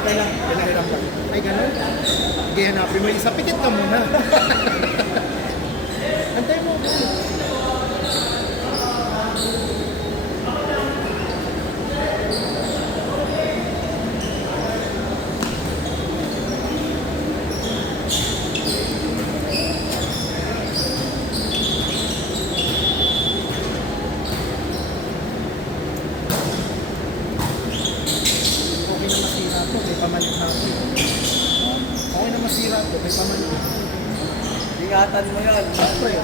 Okay lang, kailangan pa. Ay, gano'n. Sige, hanapin mo isa. Pikit ka muna. Antay mo. Pamalit na ako. Okay na masira ito, may pamalit. Ingatan mo yan. Siyempre.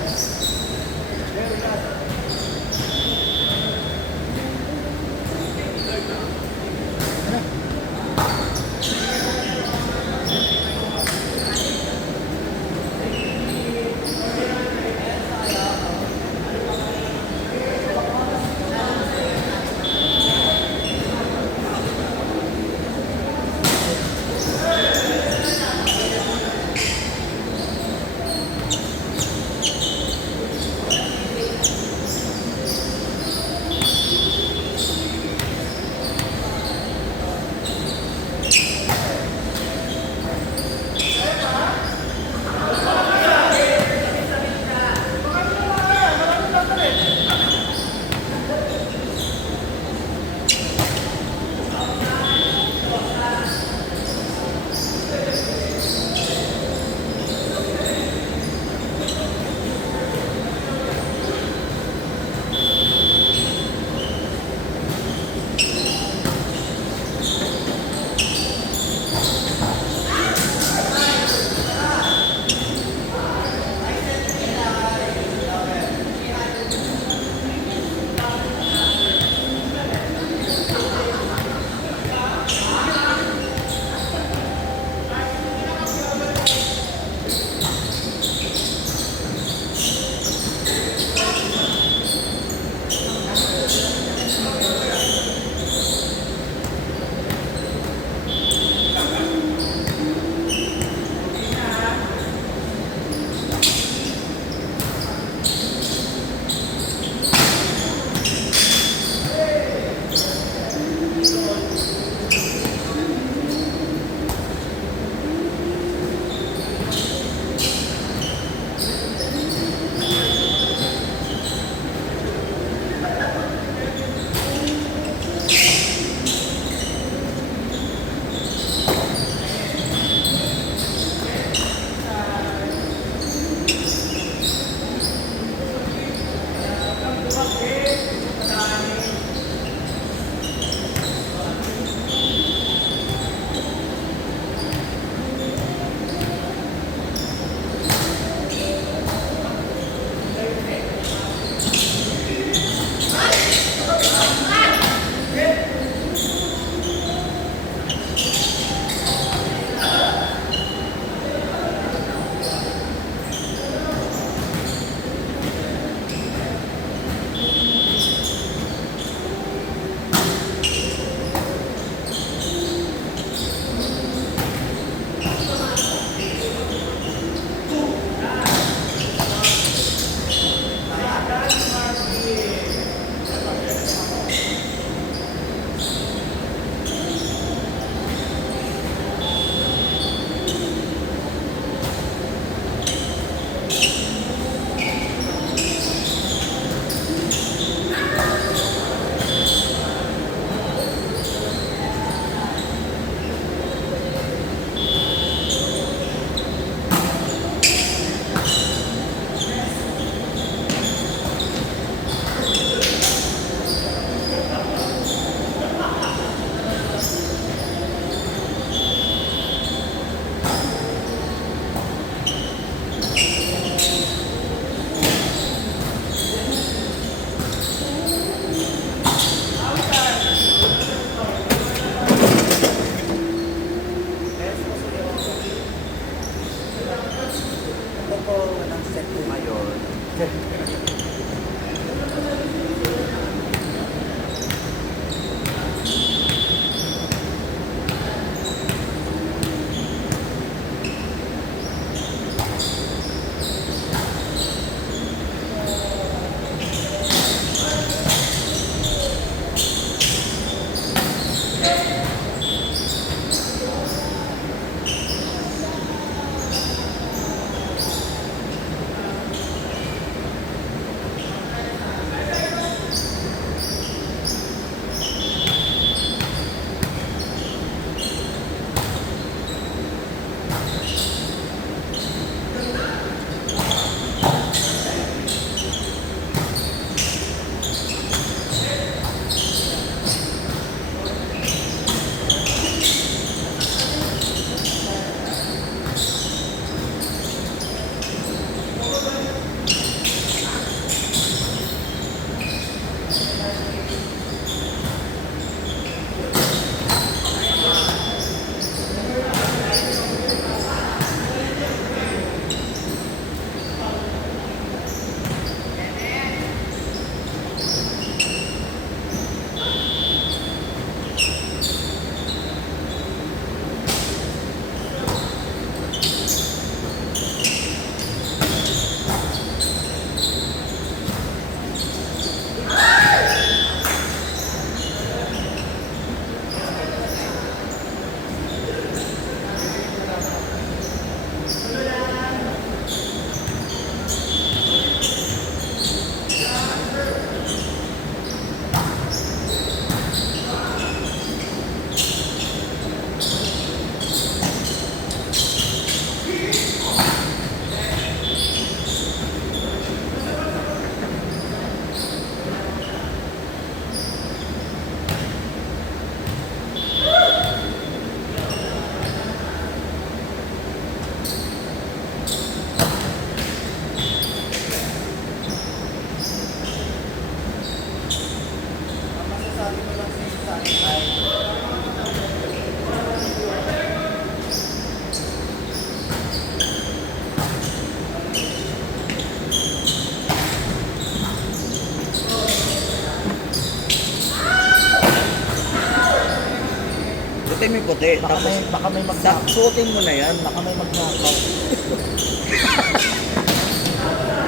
Hindi, Baka tapos may magnakaw. suotin mo na yan. Baka may magnakaw.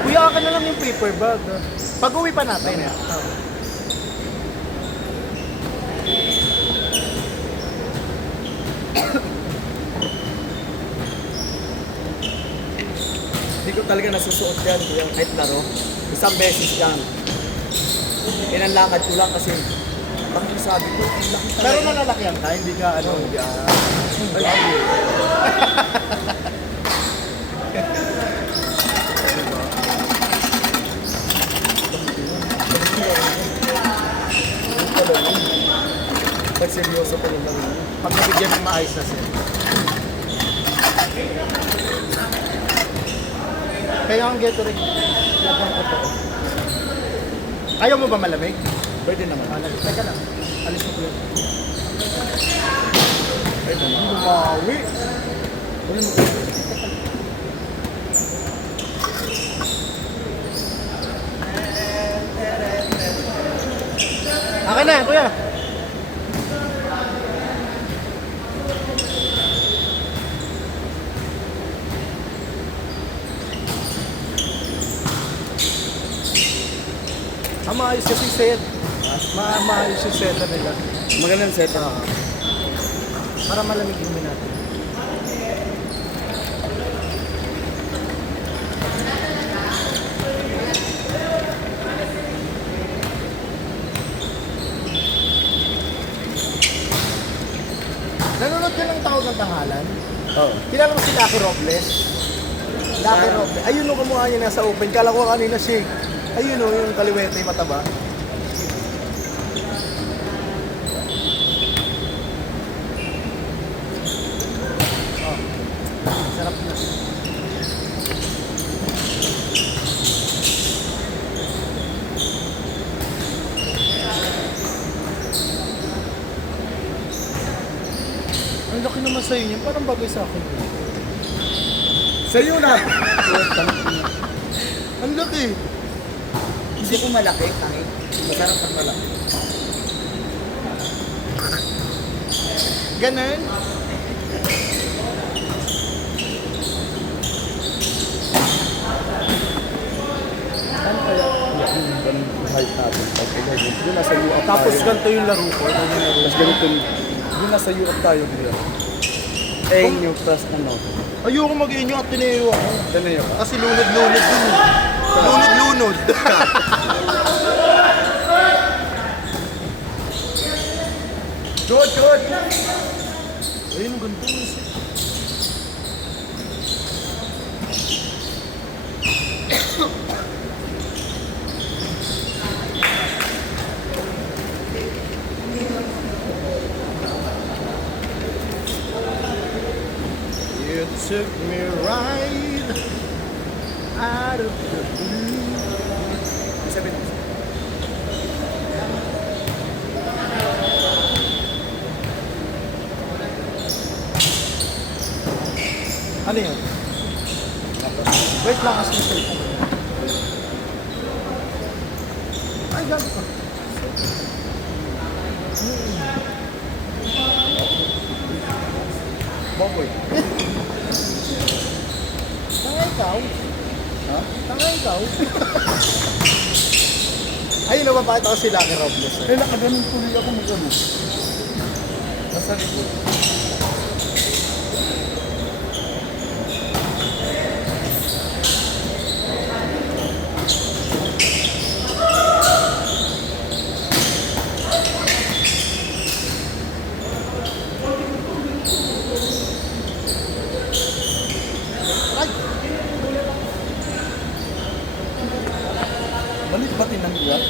Kuya, ka na lang yung paper bag. Pag-uwi pa natin. Hindi ko talaga nasusuot yan, yung kahit laro. Isang beses yan. Pinanlakad ko lang kasi bakit sabi ko, ang laki talaga. Pero nalalakyan ka, hindi ka ano, Pag seryoso ko lang lang. pag nabigyan ng maayos na sir. Kaya ang Gatorade, lagang ko to. Ayaw mo ba malamig? Pwede naman. Teka lang, alis mo ko yun. Pwede naman. Bumawi. Pwede mo. Akin na, kuya. Maayos kasi set. Maayos yung set nila. Magandang setup. Para malamig yung natin. Nanonood ka ng Tawag ng Tanghalan? Oo. Kilala mo si Lucky Robles? Lucky Robles. Ayun o, kamukha niya nasa open. Kala ko kanina siya. Ayun o, yung kaliwete, yung mataba. Oh. Sarap na. Ang laki naman sa'yo niyan. Parang bagay sa akin. Sa'yo na! Ang laki. Hindi ko malaki, kahit masarap pag malaki. Ganun. Ano kaya? Yung ganun height natin. Doon nasa UAP Tapos tayo. ganito yung laro ko. Ganito yung laro. Tapos ganito. Doon nasa UAP tayo dito. Inyo plus ano. Ayoko mag-inyo at tineo ako. Ganun yun. Kasi lunod-lunod dun. Lunod-lunod. Good, good! Ayun, ang ganito. You took me right out of the blue. Sabi mo. Ano yun? Wait lang kasi ito. Ay, gago ka. Boboy. Tanga ikaw? Ha? Tanga ikaw? Ayun, napapakita ko si Lucky Robles. Eh, nakaganon tuloy ako mag-ano. Nasa likod. Ay! Balit ba tinanggihan?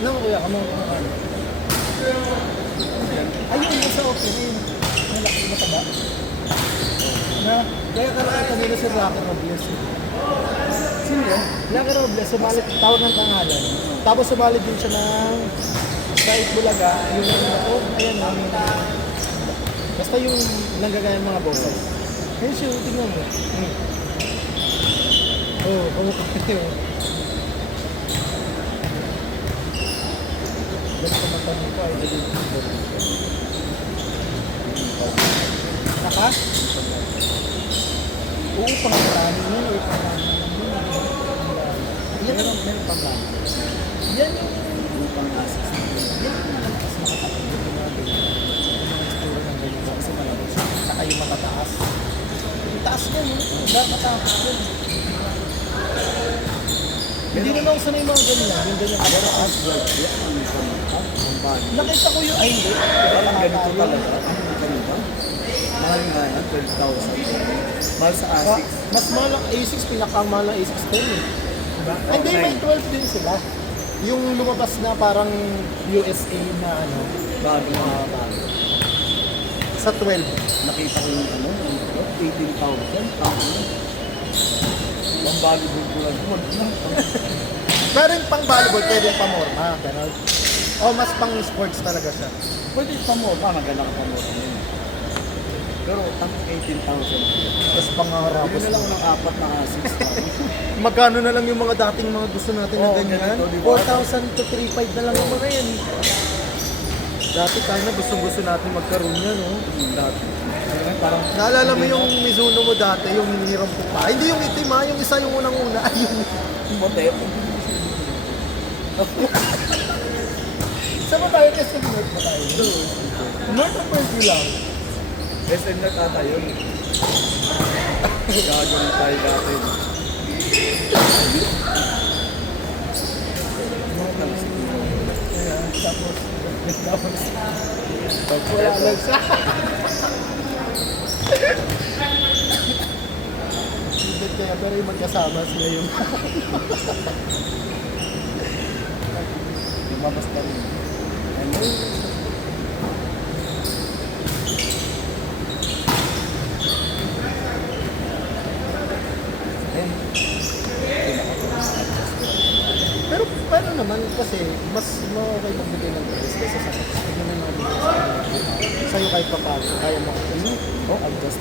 Ano kuya, ano? Ayun, nasa okay rin. Malaki na taba. Na, kaya ka nakita nila si Lucky Robles. Sino yan? Lucky Robles, sumalit, tawag ng Tanghalan. Tapos sumalit din siya ng sa Itbulaga, yung ano, ayan, yung, basta yung nanggagaya ng mga bosses. Ayun siya, tingnan mo. Oo, kamukha niyo. Ganito mata mo pa, ay naging Naka? Oo, pangarami yun. Eh, pangarami yun. Meron pang lang. Yan yung Upang asis. yan yung malakas makatapos yung mga ganyan. Yung mga isturo ng ganyan. Kasi malabas. Saka yung matataas. Yung taas niya, no? Matapos yun. Hindi naman ako sanay mga ganyan. Yung ganyan katataas. Ang bag. Nakita ko yung, ay hindi. Parang ganito talaga. Ano ganito? Mahal nga yan, 12,000. Mahal sa ASICS. Mas mahal ang A6, pinakamahal ang A6 10 eh. Diba? Hindi, may 12 din sila. Yung lumabas na parang USA na ano, Bago mga bago. sa 12. Nakita ko yung ano, 18,000. Ang bago bubulan. Huwag na. Pero yung pang volleyball, pwede yung pamorma, gano'n. O mas pang sports talaga siya. Pwede pa mo. Maganda ka pa mo. Pero ang 18,000. Tapos pang harapos. Bili na lang ng 4 na ASICS. Magkano na lang yung mga dating mga gusto natin na Oo, ganyan? ganito, di ba? 4,000 to 3,500 na lang yung mga yan. Dati tayo na gusto natin magkaroon yan, no? Dati. Parang Naalala mo yung Mizuno mo dati, yung hinihiram ko pa. Ay, hindi yung itim ha, yung isa yung unang-una. Ay, yung motel. saan ba tayo? Test of North ba tayo? North of Fairview lang. SM na tata yun. Gagawin tayo dati. Ayan, tapos wala lang sa... Ibig kaya, pero yung magkasama sila yung... Lumabas ka rin. Ano? Pero paano naman kasi mas okay magbigay ng price kaysa sa kapatid mo na nabigay sa kanila. Sa'yo kahit pa paano, kaya mo kasi. Adjust.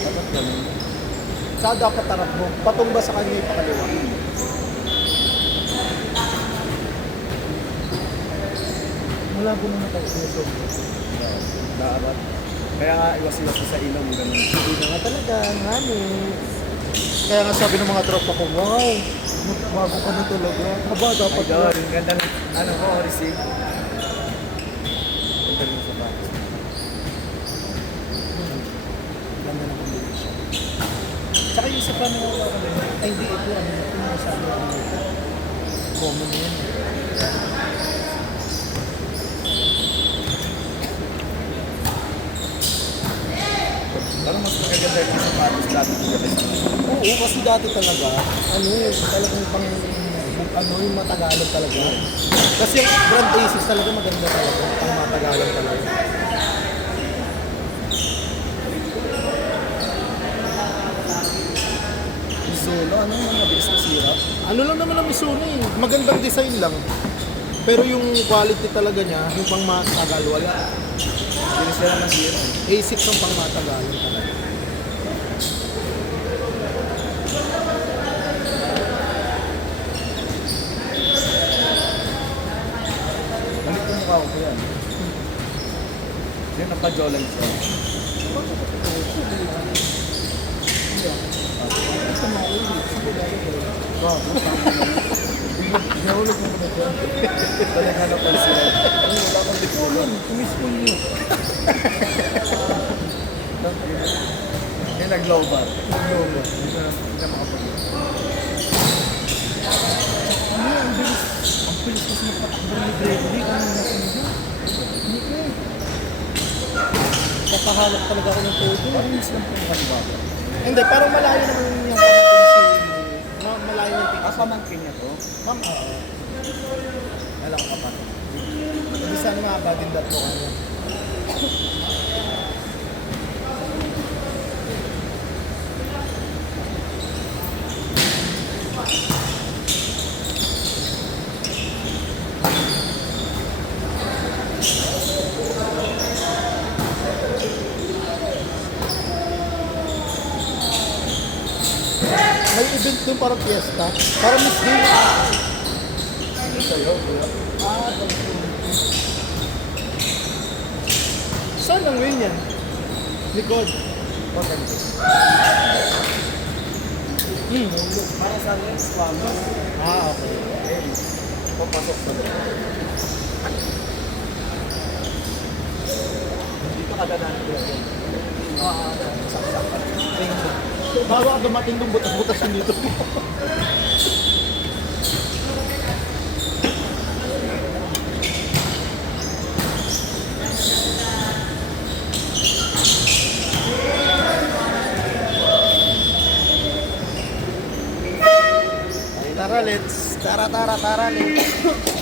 Dapat ganun. Saan dapat tarap mo? Patumba sa kanya yung pakaliwa. Malabo naman tayo sinusunod. Dapat. Kaya nga, iwas-iwas sa ilong. Ganun. Hindi na nga talaga, ngani. Kaya nga sabi ng mga tropa ko, wow, bago ka na talaga. Aba, dapat Idol, yung ganda ng, ano ko, receive. Ang galing sa batas. Ganda ng combination. Tsaka yung isa pa na wala ka din. Ay, hindi ito. Ano ito yung masabi ko dito. Common na yun. Parang mas magaganda yung sapatos dati ko kasi. Oo, kasi dati talaga, ano, talagang pang, ano, yung matagalog talaga. Kasi yung brand A6 talaga maganda talaga, pang matagalog talaga. Mizuno, ano yung mabilis na sira? Ano lang naman ang Mizuno eh, magandang design lang. Pero yung quality talaga niya, yung pang matagal, wala. Bilis na lang ng sira. A6 ang pang matagal talaga. Balik ko mukha ko yan. Yan, napajolan siya. Nahulog mo na dyan. Talaga napansin. Ay, wala kang dikulan, kumiskul niyo. Yan, nag-low bar. Ano ba? Hindi ka makapag-low. Ano yan, ang bilis. Ang bilis kasi magpatakbo ni Gregory. Ano yung natin dyan? Hindi ko eh. Papahalap talaga ako ng todo. Parang mas lang pong kaliwa. Hindi, parang malayo naman yung pamangkin si... Malayo yung tingin. Pamangkin niya to. Ma'am, oo. Alam ko pa. Hindi saan mga baging dat mo kanya. May event doon parang fiesta. Parang Miss Day. Ano sa'yo? Saan ang ngayon yan? Likod. O, ganito. Para sa lens, wala. Okay. Okay. Papasok sa loob. Dito ka dadaan ko yan. Saksak. Bago ka dumating ng butas-butas yun dito. Tara, let's. Tara, let's.